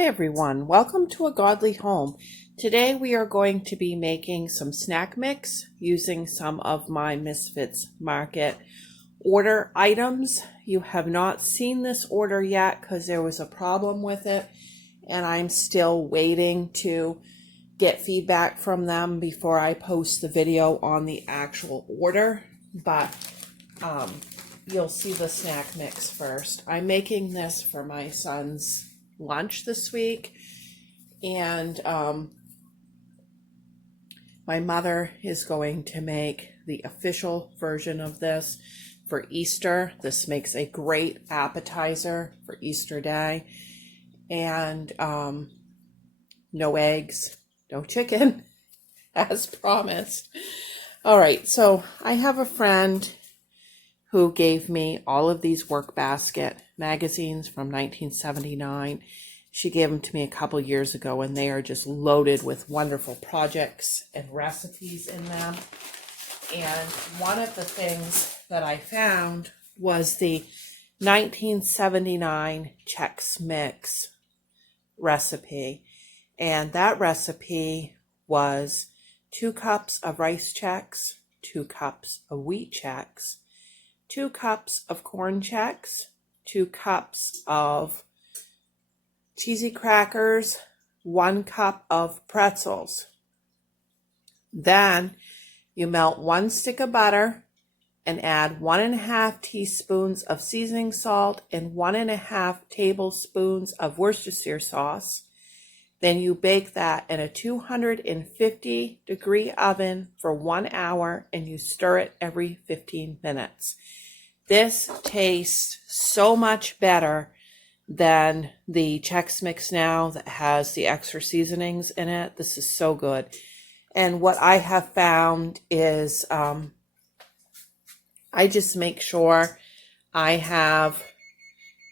Hi everyone, welcome to A Godly Home. Today we are going to be making some snack mix using some of my Misfits Market order items. You have not seen this order yet because there was a problem with it and I'm still waiting to get feedback from them before I post the video on the actual order, but you'll see the snack mix first. I'm making this for my son's lunch this week, and my mother is going to make the official version of this for Easter. This makes a great appetizer for Easter Day, and no eggs, no chicken, as promised. All right, so I have a friend who gave me all of these work basket magazines from 1979. She gave them to me a couple years ago, and they are just loaded with wonderful projects and recipes in them. And one of the things that I found was the 1979 Chex Mix recipe. And that recipe was 2 cups of rice Chex, 2 cups of wheat Chex, 2 cups of corn Chex, 2 cups of cheesy crackers, 1 cup of pretzels. Then you melt 1 stick of butter and add 1½ teaspoons of seasoning salt and 1½ tablespoons of Worcestershire sauce. Then you bake that in a 250-degree oven for 1 hour, and you stir it every 15 minutes. This tastes so much better than the Chex Mix now that has the extra seasonings in it. This is so good. And what I have found is I just make sure I have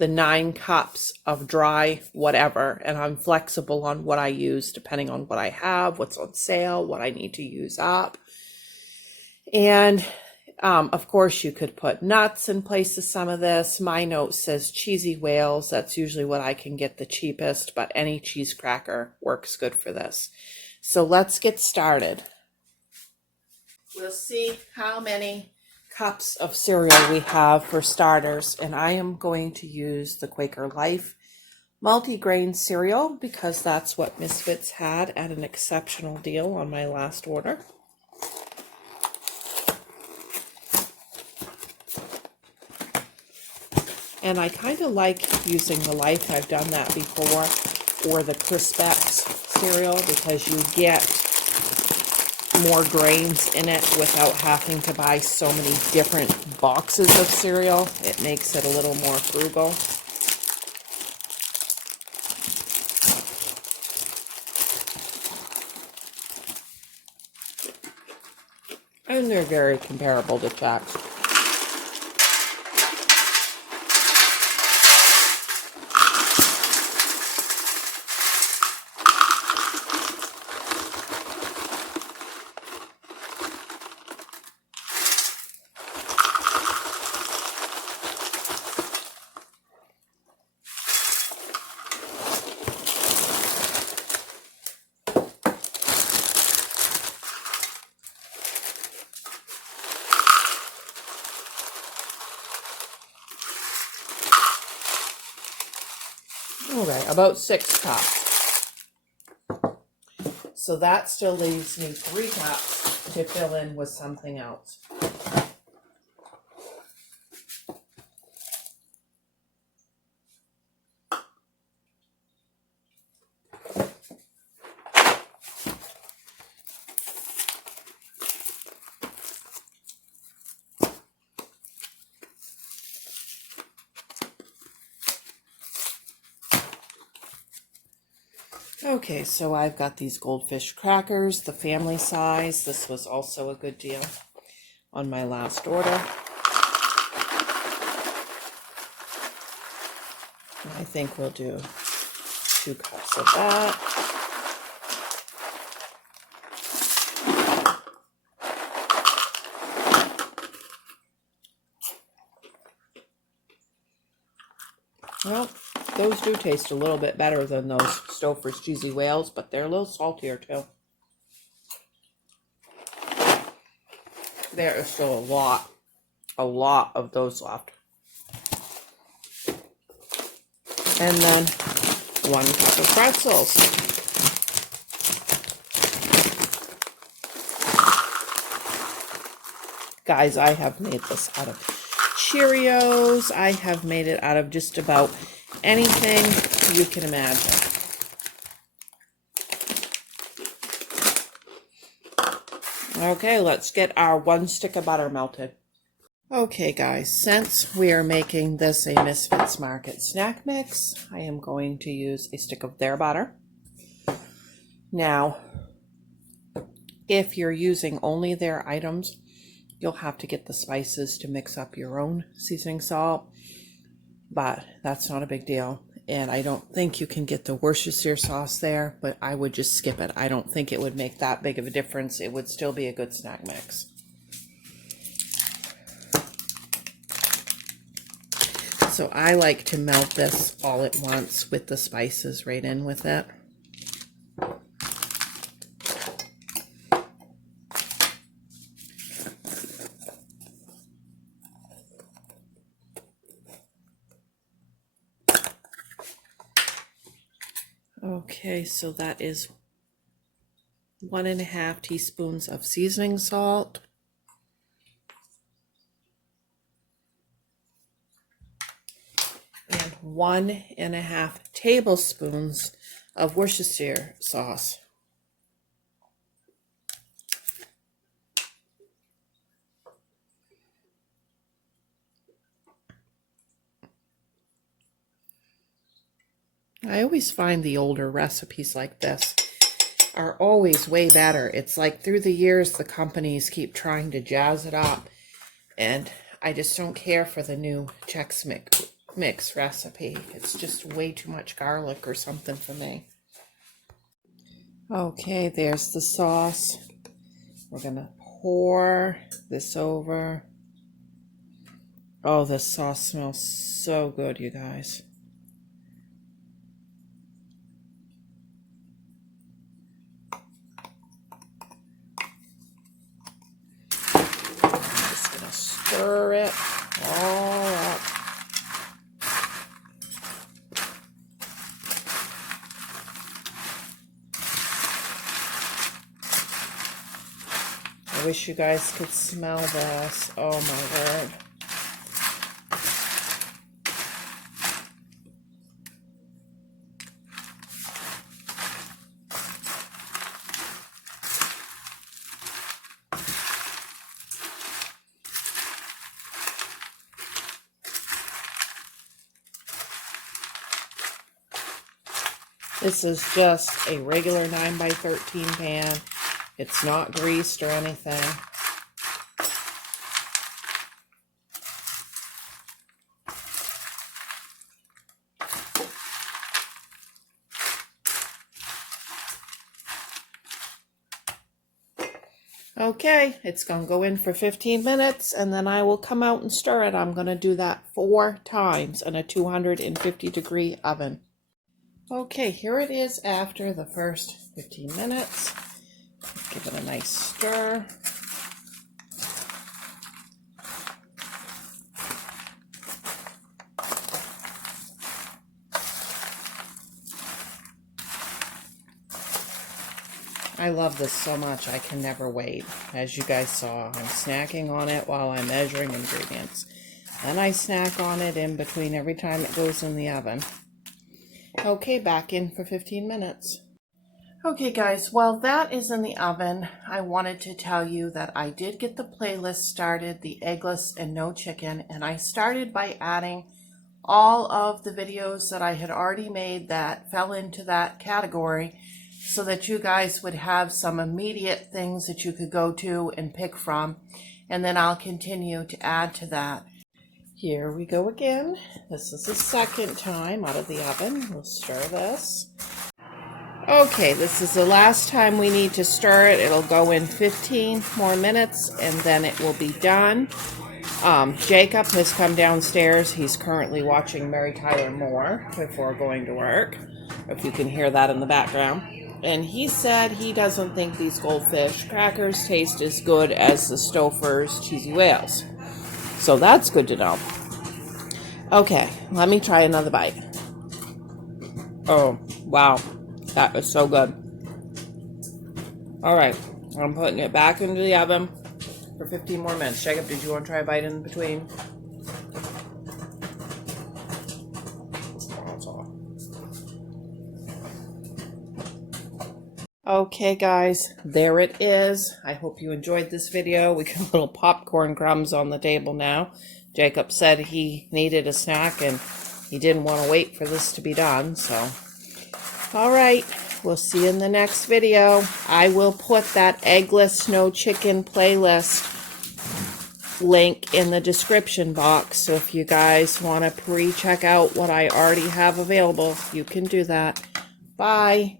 the 9 cups of dry whatever, and I'm flexible on what I use depending on what I have, what's on sale, what I need to use up. And of course, you could put nuts in place of some of this. My note says cheesy whales. That's usually what I can get the cheapest, but any cheese cracker works good for this. So let's get started. We'll see how many cups of cereal we have for starters, and I am going to use the Quaker Life multigrain cereal because that's what Misfits had at an exceptional deal on my last order. And I kind of like using the Life. I've done that before, or the Crispex cereal, because you get more grains in it without having to buy so many different boxes of cereal. It makes it a little more frugal. And they're very comparable to Chex. Okay, about 6 cups. So that still leaves me 3 cups to fill in with something else. Okay, so I've got these goldfish crackers, the family size. This was also a good deal on my last order. I think we'll do 2 cups of that. Well, those Those do taste a little bit better than those Stouffer's Cheesy Whales, but they're a little saltier too. There is still a lot of those left. And then 1 cup of pretzels. Guys, I have made this out of Cheerios. I have made it out of just about anything you can imagine. Okay, let's get our 1 stick of butter melted. Okay guys, since we are making this a Misfits Market snack mix, I am going to use a stick of their butter. Now, if you're using only their items, you'll have to get the spices to mix up your own seasoning salt, but that's not a big deal. And I don't think you can get the Worcestershire sauce there, but I would just skip it. I don't think it would make that big of a difference. It would still be a good snack mix. So I like to melt this all at once with the spices right in with it. Okay, so that is 1.5 teaspoons of seasoning salt. And 1.5 tablespoons of Worcestershire sauce. I always find the older recipes like this are always way better. It's like through the years, the companies keep trying to jazz it up, and I just don't care for the new Chex Mix recipe. It's just way too much garlic or something for me. Okay, there's the sauce. We're gonna pour this over. Oh, this sauce smells so good, you guys. Stir it all up. I wish you guys could smell this. Oh my word. This is just a regular 9x13 pan. It's not greased or anything. Okay, it's going to go in for 15 minutes and then I will come out and stir it. I'm going to do that 4 times in a 250-degree oven. Okay, here it is after the first 15 minutes. Give it a nice stir. I love this so much, I can never wait. As you guys saw, I'm snacking on it while I'm measuring ingredients. Then I snack on it in between every time it goes in the oven. Okay, back in for 15 minutes. Okay guys, while that is in the oven, I wanted to tell you that I did get the playlist started, the eggless and no chicken, and I started by adding all of the videos that I had already made that fell into that category so that you guys would have some immediate things that you could go to and pick from, and then I'll continue to add to that. Here we go again. This is the second time out of the oven. We'll stir this. Okay, this is the last time we need to stir it. It'll go in 15 more minutes and then it will be done. Jacob has come downstairs. He's currently watching Mary Tyler Moore before going to work, if you can hear that in the background. And he said he doesn't think these goldfish crackers taste as good as the Stouffer's Cheesy Whales. So that's good to know. Okay, let me try another bite. Oh, wow. That is so good. All right, I'm putting it back into the oven for 15 more minutes. Jacob, did you want to try a bite in between? Okay, guys, there it is. I hope you enjoyed this video. We got little popcorn crumbs on the table now. Jacob said he needed a snack and he didn't want to wait for this to be done, so. All right, we'll see you in the next video. I will put that eggless no chicken playlist link in the description box, so if you guys want to pre-check out what I already have available, you can do that. Bye.